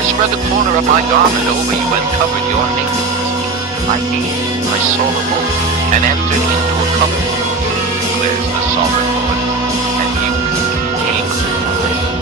I spread the corner of my garment over you and covered your nakedness. I gave you my soul of oath and entered into a covenant, declares the sovereign Lord, and you became my name.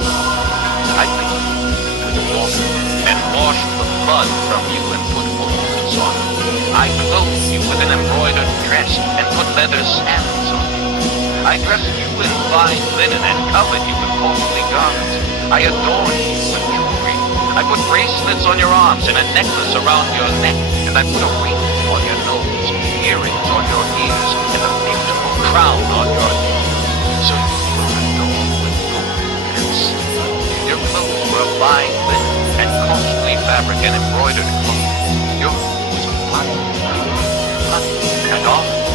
I made you with water and washed the blood from you and put ointments on you. I clothed you with an embroidered dress and put leather sandals on you. I dressed you in fine linen and covered you with costly garments. I adorned you with jewelry. I put bracelets on your arms and a necklace around your neck, and I put a ring on your nose, earrings on your ears, and a beautiful crown on your head. So you were adorned with gold and silver. Your clothes were of fine linen and costly fabric and embroidered cloth. Your food was of honey and olive.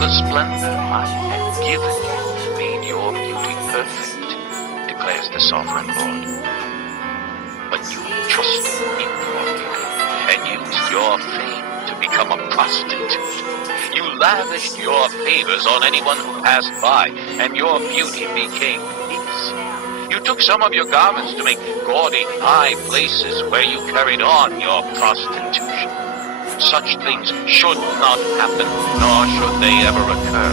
The splendor I had given you made your beauty perfect, declares the sovereign Lord. But you trusted in your beauty and used your fame to become a prostitute. You lavished your favors on anyone who passed by, and your beauty became his. You took some of your garments to make gaudy high places where you carried on your prostitution. Such things should not happen, nor should they ever occur.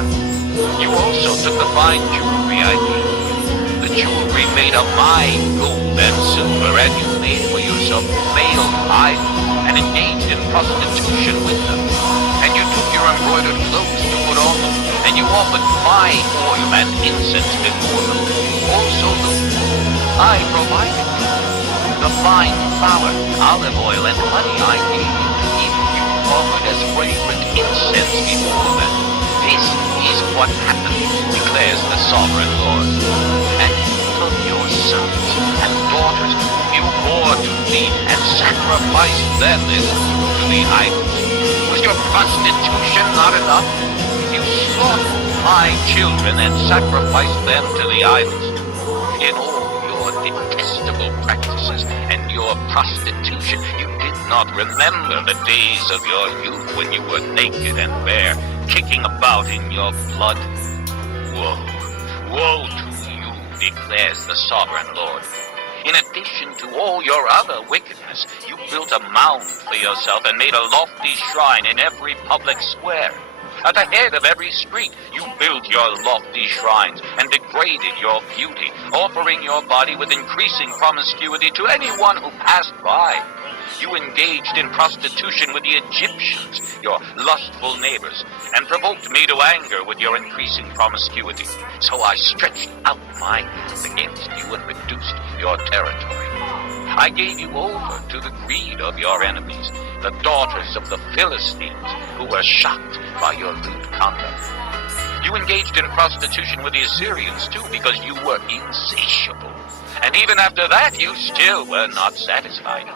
You also took the fine jewelry I gave you, the jewelry made of my gold and silver, and you made for yourself veiled idols and engaged in prostitution with them. And you took your embroidered cloaks to put on them, and you offered my oil and incense before them. Also the food I provided you, the fine flour, olive oil, and honey I gave you, offered as fragrant incense before them. This is what happened, declares the sovereign Lord. And you took your sons and daughters whom you bore to me and sacrificed them to the idols. Was your prostitution not enough? You slaughtered my children and sacrificed them to the idols. In all your detestable practices and your prostitution, you did not remember the days of your youth when you were naked and bare, kicking about in your blood. Woe, woe to you, declares the sovereign Lord. In addition to all your other wickedness, you built a mound for yourself and made a lofty shrine in every public square. At the head of every street, you built your lofty shrines and degraded your beauty, offering your body with increasing promiscuity to anyone who passed by. You engaged in prostitution with the Egyptians, your lustful neighbors, and provoked me to anger with your increasing promiscuity. So I stretched out my hand against you and reduced your territory. I gave you over to the greed of your enemies, the daughters of the Philistines, who were shocked by your lewd conduct. You engaged in prostitution with the Assyrians, too, because you were insatiable. And even after that, you still were not satisfied.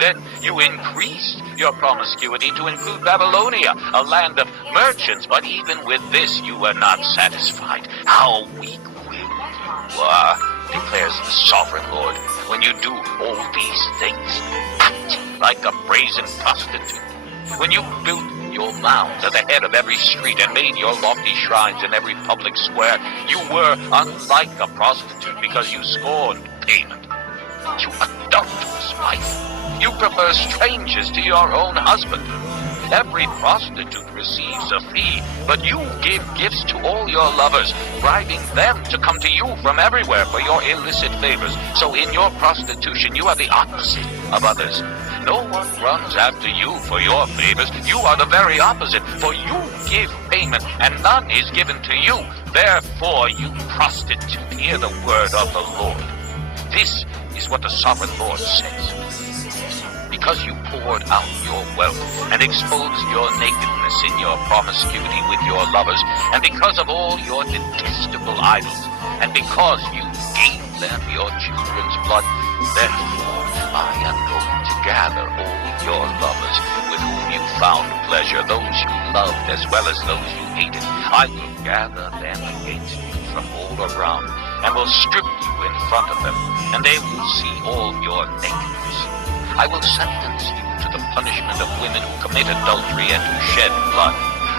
Then you increased your promiscuity to include Babylonia, a land of merchants, but even with this you were not satisfied. How weak-willed you are, declares the sovereign Lord, when you do all these things, acting like a brazen prostitute. When you built your mounds at the head of every street and made your lofty shrines in every public square, you were unlike a prostitute because you scorned payment. You adulterous wife! You prefer strangers to your own husband. Every prostitute receives a fee, but you give gifts to all your lovers, bribing them to come to you from everywhere for your illicit favors. So in your prostitution, you are the opposite of others. No one runs after you for your favors. You are the very opposite, for you give payment, and none is given to you. Therefore, you prostitute, hear the word of the Lord. This is what the sovereign Lord says. Because you poured out your wealth and exposed your nakedness in your promiscuity with your lovers, and because of all your detestable idols, and because you gave them your children's blood, therefore I am going to gather all your lovers with whom you found pleasure, those you loved as well as those you hated. I will gather them against you from all around, and will strip you in front of them, and they will see all your nakedness. I will sentence you to the punishment of women who commit adultery and who shed blood.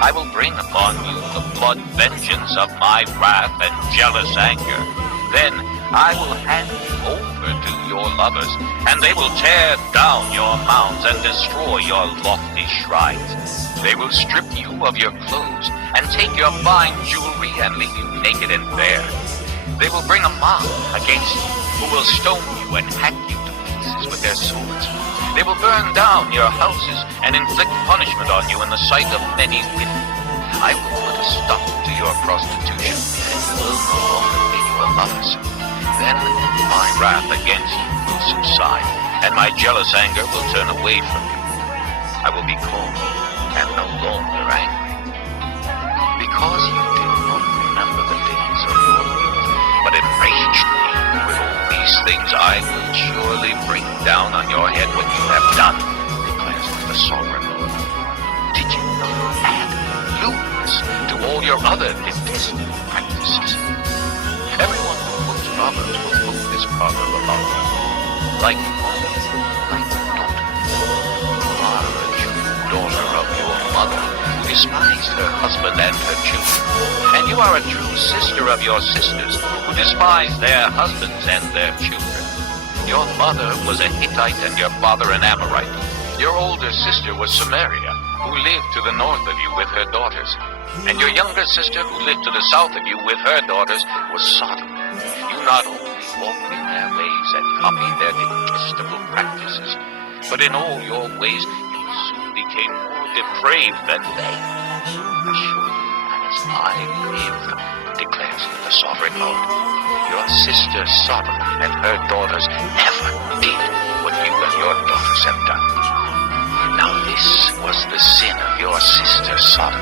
I will bring upon you the blood vengeance of my wrath and jealous anger. Then I will hand you over to your lovers, and they will tear down your mounds and destroy your lofty shrines. They will strip you of your clothes and take your fine jewelry and leave you naked and bare. They will bring a mob against you, who will stone you and hack you to pieces with their swords. They will burn down your houses and inflict punishment on you in the sight of many women. I will put a stop to your prostitution, and you will no longer be your lovers. Then my wrath against you will subside, and my jealous anger will turn away from you. I will be calm and no longer angry, because you did not remember the days of your youth, but enraged me with all these things. I will surely bring down on your head what you have done, declares the sovereign Lord. Did you not add lewdness to all your other detestable practices? Everyone who quotes Proverbs will quote this proverb about you. Like daughter. You are a true daughter of your mother, who despised her husband and her children. And you are a true sister of your sisters, who despise their husbands and their children. Your mother was a Hittite and your father an Amorite. Your older sister was Samaria, who lived to the north of you with her daughters. And your younger sister, who lived to the south of you with her daughters, was Sodom. You not only walked in their ways and copied their detestable practices, but in all your ways you soon became more depraved than they. Surely, as I live, declares the sovereign Lord, your sister Sodom and her daughters never did what you and your daughters have done. Now this was the sin of your sister Sodom.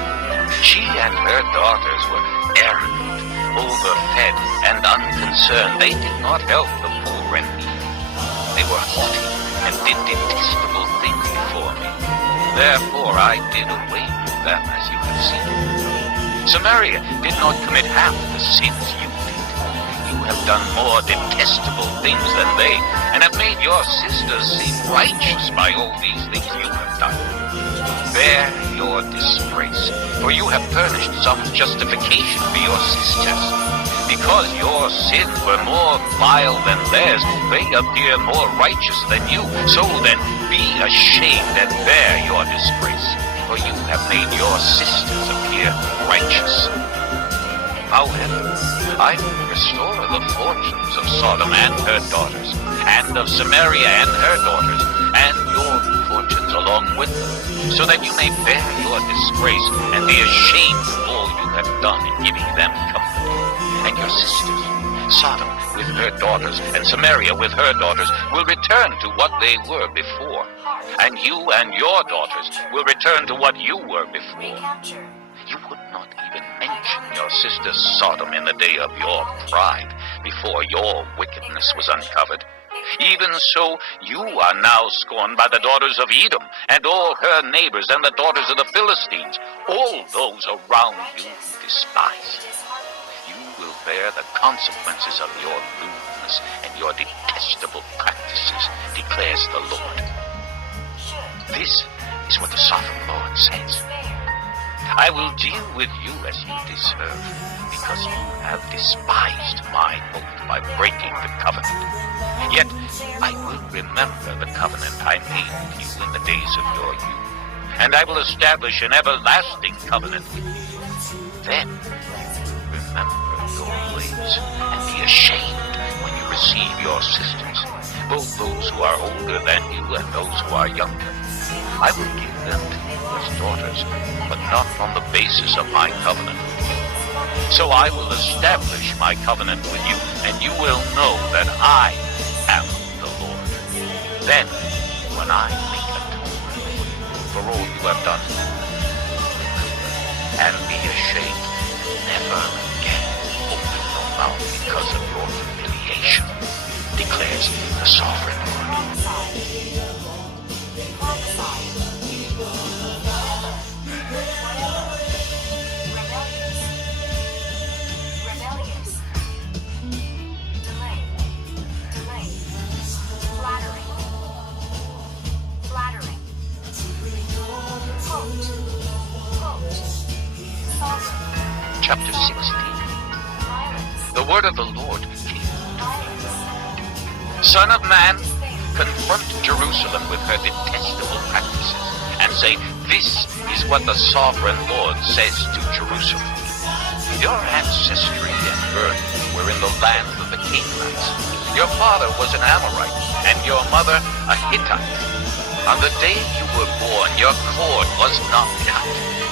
She and her daughters were arrogant, overfed, and unconcerned. They did not help the poor and needy. They were haughty and did detestable things before me. Therefore I did away with them, as you have seen. Samaria did not commit half the sins you did. You have done more detestable things than they, and have made your sisters seem righteous by all these things you have done. Bear your disgrace, for you have furnished some justification for your sisters. Because your sins were more vile than theirs, they appear more righteous than you. So then, be ashamed and bear your disgrace, for you have made your sisters appear righteous. However, I will restore the fortunes of Sodom and her daughters, and of Samaria and her daughters, and your fortunes along with them, so that you may bear your disgrace and be ashamed of all you have done in giving them comfort. And your sisters, Sodom with her daughters and Samaria with her daughters, will return to what they were before. And you and your daughters will return to what you were before. You would not even mention your sister Sodom in the day of your pride, before your wickedness was uncovered. Even so, you are now scorned by the daughters of Edom, and all her neighbors, and the daughters of the Philistines, all those around you who despise you. You will bear the consequences of your lewdness and your detestable practices, declares the Lord. This is what the sovereign Lord says. I will deal with you as you deserve, because you have despised my oath by breaking the covenant. Yet I will remember the covenant I made with you in the days of your youth, and I will establish an everlasting covenant with you. Then you will remember your ways and be ashamed when you receive your sisters, both those who are older than you and those who are younger. I will give them to you as daughters, but not on the basis of my covenant with you. So I will establish my covenant with you, and you will know that I am the Lord. Then, when I make atonement for all you have done, and be ashamed, never again open your mouth because of your humiliation, declares the sovereign Lord. Flattering. Quote. the word of the Lord came to me. Son of man, confront Jerusalem with her detestable practices, and say, this is what the sovereign Lord says to Jerusalem. Your ancestry and birth were in the land of the Canaanites. Your father was an Amorite, and your mother a Hittite. On the day you were born, your cord was not cut,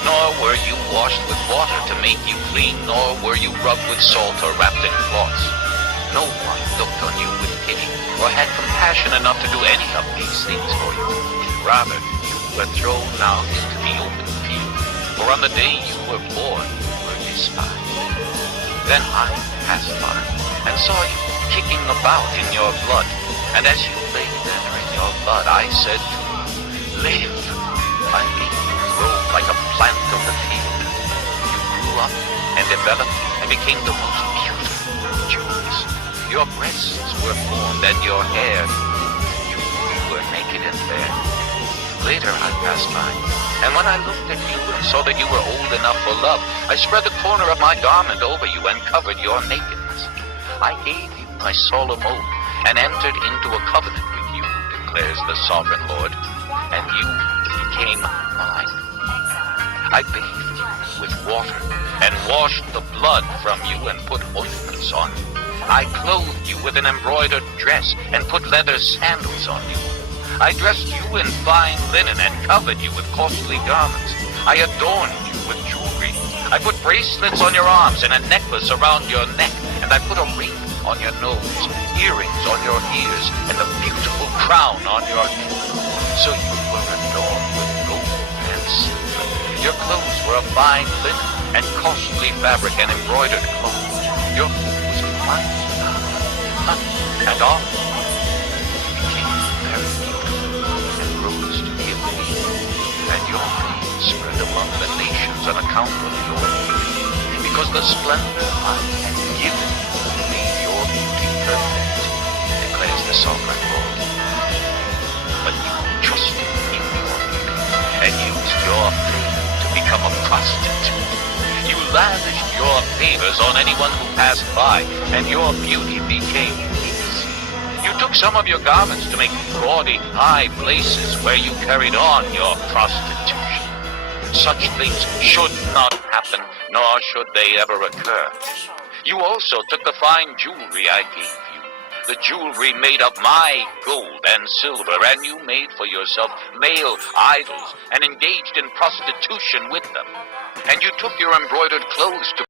nor were you washed with water to make you clean, nor were you rubbed with salt or wrapped in cloths. No one looked on you with pity, or had compassion enough to do any of these things for you. Rather, you were thrown out into the open field, for on the day you were born, you were despised. Then I passed by, and saw you kicking about in your blood, and as you lay there in your blood, I said to you, live. I made you grow like a plant of the field. You grew up and developed and became the most beautiful of jewels. Your breasts were formed and your hair. You were naked and bare. Later I passed by, and when I looked at you and saw that you were old enough for love, I spread the corner of my garment over you and covered your nakedness. I gave you my solemn oath and entered into a covenant with you, declares the sovereign Lord, and you became mine. I bathed you with water and washed the blood from you and put ointments on you. I clothed you with an embroidered dress and put leather sandals on you. I dressed you in fine linen and covered you with costly garments. I adorned you with jewelry. I put bracelets on your arms and a necklace around your neck, and I put a ring on your nose, earrings on your ears, and a beautiful crown on your head. So you were adorned with gold and silver. Your clothes were of fine linen and costly fabric and embroidered clothes. Your food was of fine honey and olive. You became very beautiful and rose to be a queen, and your fame spread among the nations on account of your beauty, because the splendor I had given you made your beauty perfect, declares the sovereign Lord. But you trusted in your beauty and used your fame to become a prostitute. You lavished your favors on anyone who passed by, and your beauty became his. You took some of your garments to make gaudy high places where you carried on your prostitution. Such things should not happen, nor should they ever occur. You also took the fine jewelry I gave you, the jewelry made of my gold and silver, and you made for yourself male idols and engaged in prostitution with them. And you took your embroidered clothes to